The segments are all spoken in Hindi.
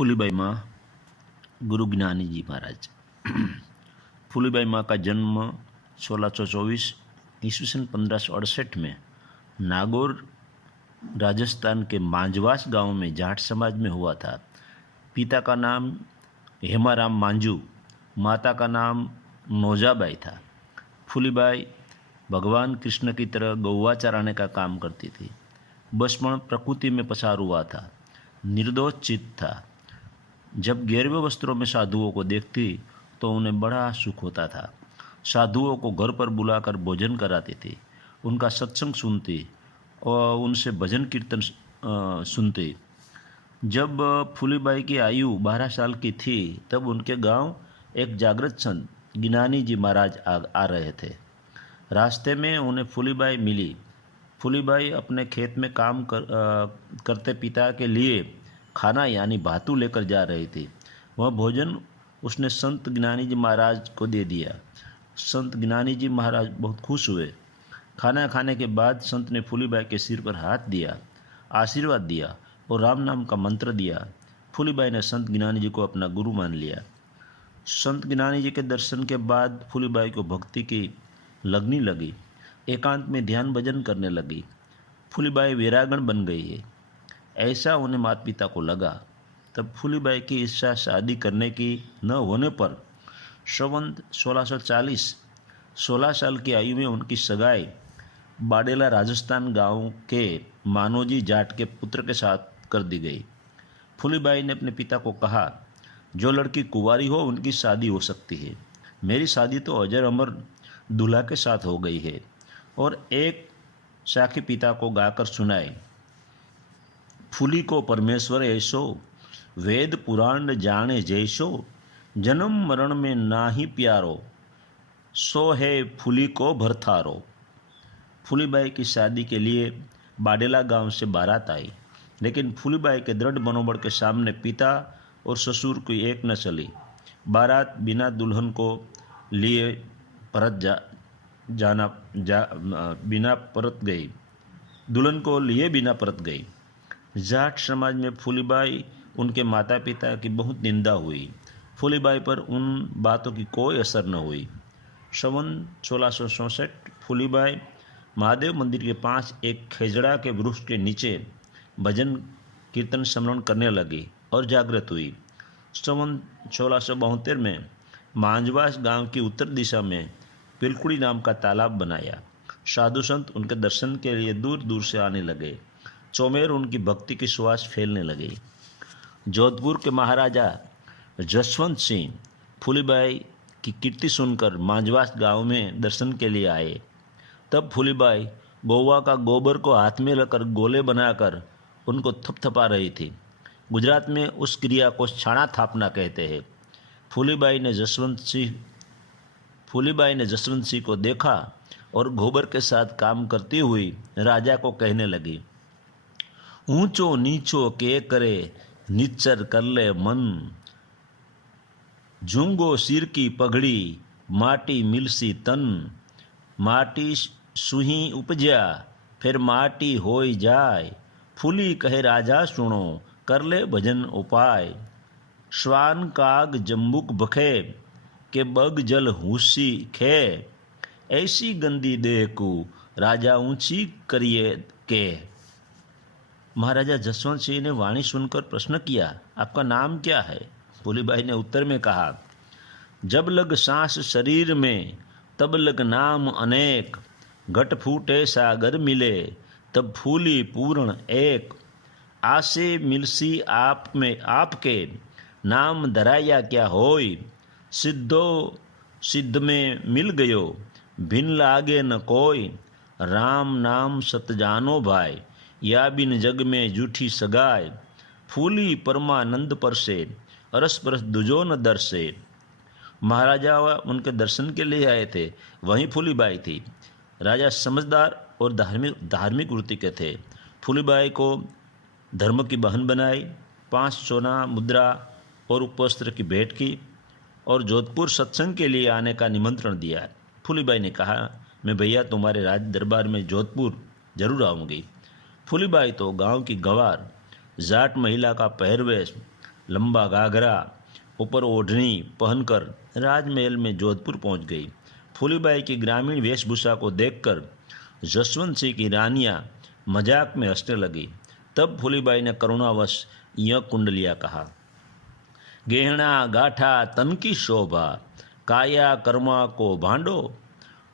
फूलीबाई माँ गुरु ज्ञानी जी महाराज। फूलीबाई माँ का जन्म 1624 ईस्वीसन 1568 में नागौर राजस्थान के मांझवास गांव में जाट समाज में हुआ था। पिता का नाम हेमाराम मांझू, माता का नाम नौजाबाई था। फूलीबाई भगवान कृष्ण की तरह गौवा चराने का काम करती थी। बचपन प्रकृति में पसार हुआ था, निर्दोष चित्त था। जब गिरवे वस्त्रों में साधुओं को देखती तो उन्हें बड़ा सुख होता था। साधुओं को घर पर बुलाकर भोजन कराती थी, उनका सत्संग सुनती और उनसे भजन कीर्तन सुनती। जब फूलीबाई की आयु 12 साल की थी तब उनके गांव एक जागृत संत ज्ञानी जी महाराज आ रहे थे। रास्ते में उन्हें फूलीबाई मिली। फूलीबाई अपने खेत में काम करते पिता के लिए खाना यानी भातू लेकर जा रही थी। वह भोजन उसने संत ज्ञानी जी महाराज को दे दिया। संत ज्ञानी जी महाराज बहुत खुश हुए। खाना खाने के बाद संत ने फूलीबाई के सिर पर हाथ दिया, आशीर्वाद दिया और राम नाम का मंत्र दिया। फूलीबाई ने संत ज्ञानी जी को अपना गुरु मान लिया। संत ज्ञानी जी के दर्शन के बाद फूलीबाई को भक्ति की लगनी लगी। एकांत में ध्यान भजन करने लगी। फूलीबाई वैरागण बन गई है, ऐसा उन्हें माता पिता को लगा। तब फूलीबाई की इच्छा शादी करने की न होने पर संवत 1640 16 साल की आयु में उनकी सगाई बाडेला राजस्थान गांव के मानोजी जाट के पुत्र के साथ कर दी गई। फूलीबाई ने अपने पिता को कहा, जो लड़की कुंवारी हो उनकी शादी हो सकती है। मेरी शादी तो अजर अमर दूल्हा के साथ हो गई है। और एक साखी पिता को गाकर सुनाए, फूली को परमेश्वर ऐसो, वेद पुराण जाने जैसो, जन्म मरण में नाही प्यारो, सो है फूली को भरथारो। फूलीबाई की शादी के लिए बाडेला गांव से बारात आई, लेकिन फूलीबाई के दृढ़ मनोबल के सामने पिता और ससुर की एक न चली। बारात बिना दुल्हन को लिए बिना परत गई। दुल्हन को लिए बिना परत गई। जाट समाज में फूलीबाई उनके माता पिता की बहुत निंदा हुई। फूलीबाई पर उन बातों की कोई असर न हुई। संवत 1664 फूलीबाई महादेव मंदिर के पास एक खेजड़ा के वृक्ष के नीचे भजन कीर्तन स्मरण करने लगी और जागृत हुई। संवत 1672 में मांझवास गांव की उत्तर दिशा में पिलकुड़ी नाम का तालाब बनाया। साधु संत उनके दर्शन के लिए दूर दूर से आने लगे। चौमेर उनकी भक्ति की सुवास फैलने लगी। जोधपुर के महाराजा जसवंत सिंह फूलीबाई की कीर्ति सुनकर मांझवास गांव में दर्शन के लिए आए। तब फूलीबाई गौवा का गोबर को हाथ में लेकर गोले बनाकर उनको थपथपा रही थी। गुजरात में उस क्रिया को छाना थापना कहते हैं। फूलीबाई ने जसवंत सिंह को देखा और गोबर के साथ काम करती हुई राजा को कहने लगी, ऊंचो नीचो के करे, निच्चर कर ले मन, झुंगो सिर की पगड़ी, माटी मिलसी तन, माटी सुही उपज्या, फिर माटी होई जाय, फूली कहे राजा सुनो, कर ले भजन उपाय, श्वान काग जम्बुक बखे, के बग जल हुसी खे, ऐसी गंदी देह को राजा ऊंची करिए के। महाराजा जसवंत सिंह ने वाणी सुनकर प्रश्न किया, आपका नाम क्या है? फूलीबाई ने उत्तर में कहा, जब लग सांस शरीर में तब लग नाम अनेक, घट फूटे सागर मिले तब फूली पूर्ण एक, आसे मिलसी आप में आपके, नाम धराया क्या होय, सिद्ध में मिल गयो, भिन लागे न कोई, राम नाम सत जानो भाई, या बिन जग में जूठी सगाय, फूली परमानंद पर से, अरस परस दुजो न दर्शे। महाराजा उनके दर्शन के लिए आए थे, वहीं फूलीबाई थी। राजा समझदार और धार्मिक वृत्ति के थे। फूलीबाई को धर्म की बहन बनाई, 5 सोना मुद्रा और उपवस्त्र की भेंट की और जोधपुर सत्संग के लिए आने का निमंत्रण दिया। फूलीबाई ने कहा, मैं भैया तुम्हारे राज दरबार में जोधपुर जरूर आऊँगी। फूलीबाई तो गांव की गंवार, जाट महिला का पहरवेश, लंबा घाघरा, ऊपर ओढ़नी पहनकर राजमहल में जोधपुर पहुंच गई। फूलीबाई की ग्रामीण वेशभूषा को देखकर जसवंत सिंह की रानियां मजाक में हंसने लगी। तब फूलीबाई ने करुणावश यह कुंडलिया कहा, गहना गाठा तन की शोभा, काया कर्मा को भांडो।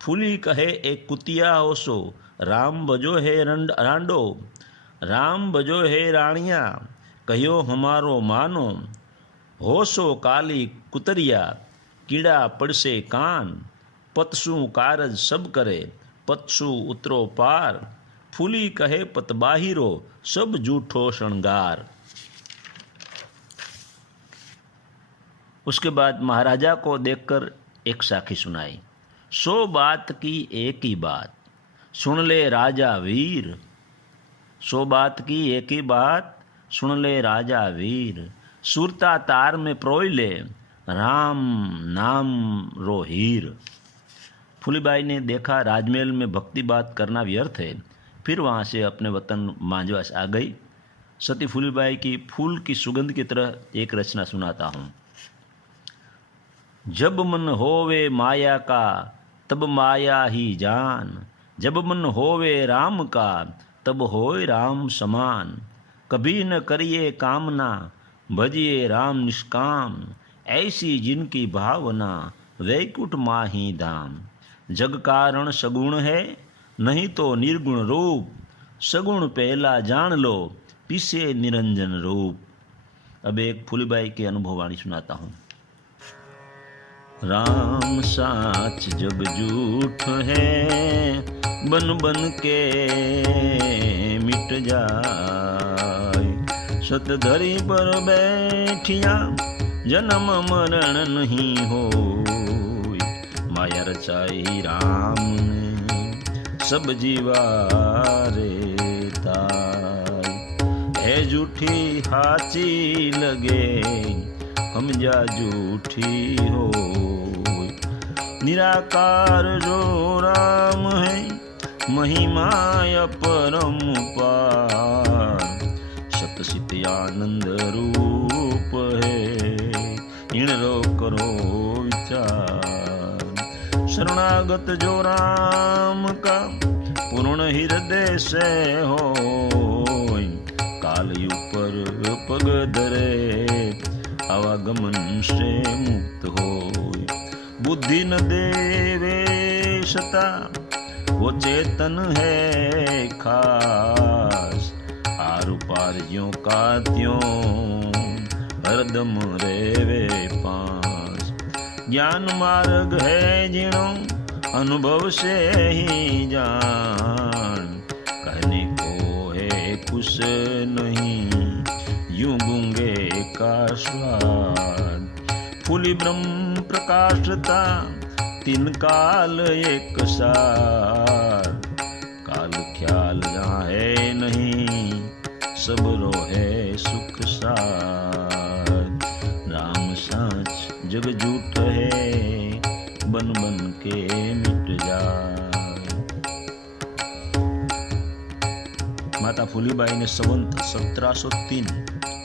फूली कहे एक कुतिया होसो, राम भजो है रांडो। राम भजो है राणिया, कहो हमारो मानो। होसो काली कुतरिया, कीड़ा पड़से कान। पतसु कारज सब करे, पतसु उतरो पार। फूली कहे पत बाहिरो, सब झूठो श्रृंगार। उसके बाद महाराजा को देखकर एक साखी सुनाई। 100 बात की एक ही बात, सुन ले राजा वीर। 100 बात की एक ही बात, सुन ले राजा वीर। सुरता तार में प्रोई ले, राम नाम रो हीर। फूलीबाई ने देखा राजमहल में भक्ति बात करना व्यर्थ है, फिर वहाँ से अपने वतन मांजवास आ गई। सती फूलीबाई की फूल की सुगंध की तरह एक रचना सुनाता हूँ। जब मन होवे माया का, तब माया ही जान। जब मन होवे राम का, तब होए राम समान। कभी न करिए कामना, भजिए राम निष्काम। ऐसी जिनकी भावना, वैकुंठ माही धाम। जग कारण सगुण है, नहीं तो निर्गुण रूप। सगुण पहला जान लो, पीछे निरंजन रूप। अब एक फूलीबाई के अनुभव वाणी सुनाता हूँ। राम साच जब झूठ है, बन बन के मिट जाए। सत धरी पर बैठिया, जन्म मरण नहीं हो। माया रचाई राम ने, सब जीवारे ताई। है झूठी हाची लगे, हम जा झूठी हो। निराकार जो राम है, महिमा अपरंपार। सतसित आनंद रूप है, इणरो करो विचार। शरणागत जो राम का, पूर्ण हृदय से हो। काल ऊपर पग धरे, आवागमन से मुक्त हो। बुद्धि न देवे सता, वो चेतन है खास। आर पार ज्यों का त्यों, हरदम रेवे पास। ज्ञान मार्ग है जिणों, अनुभव से ही जान। कहने को है कुछ नहीं, यूं गूंगे का स्वाद। फूली ब्रह्म प्रकाशता, तीन काल एक सार। काल ख्याल जहाँ है नहीं, सब रो है सुख सार। राम साच जग झूठ है, बन बन के मिट जाए। माता फूलीबाई ने संवत 1703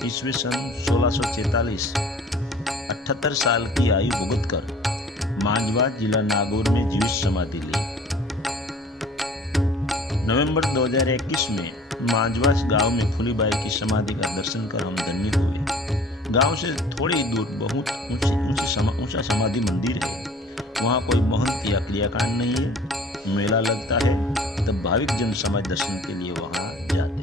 ईस्वी सन 1646 78 साल की आयु भुगत कर मांजवास जिला नागौर में जीवित समाधि ली। नवंबर 2021 में मांजवास गांव में फूलीबाई की समाधि का दर्शन कर हम धन्य हुए। गांव से थोड़ी दूर बहुत ऊंचा समाधि मंदिर है। वहाँ कोई महंत या क्रियाकांड नहीं है। मेला लगता है तब भाविक जन समाज दर्शन के लिए वहाँ जाते हैं।